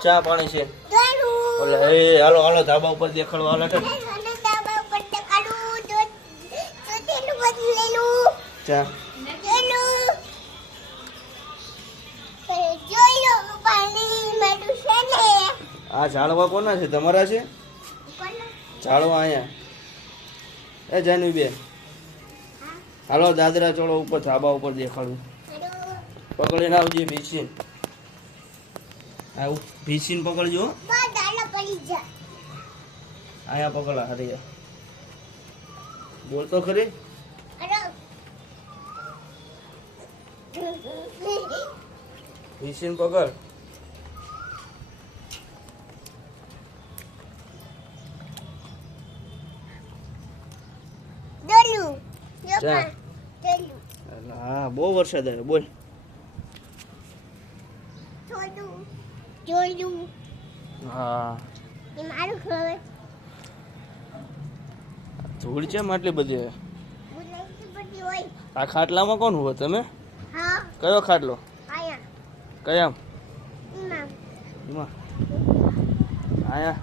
ચા પાણી છે ઓલે એ હાલો હાલો ધાબા ઉપર દેખાડવા હાલો ચા આ ઝાડવા કોના છે તમારા છે ઝાડવા અહીંયા એ જાનવી બે હાલો દાદરા ચોળો ઉપર ધાબા ઉપર દેખાડું પકડીને આવજે ભીસીન આવું ભીસીન પકડજો અહીંયા પકડા હરિયા બોલ તો ખરી ભીસીન પકડ હા બહુ વરસાદ આવ્યો બોલ હા ધૂળ છે આટલી બધી આ ખાટલામાં કોણ હોય તમે કયો ખાટલો કયા આયા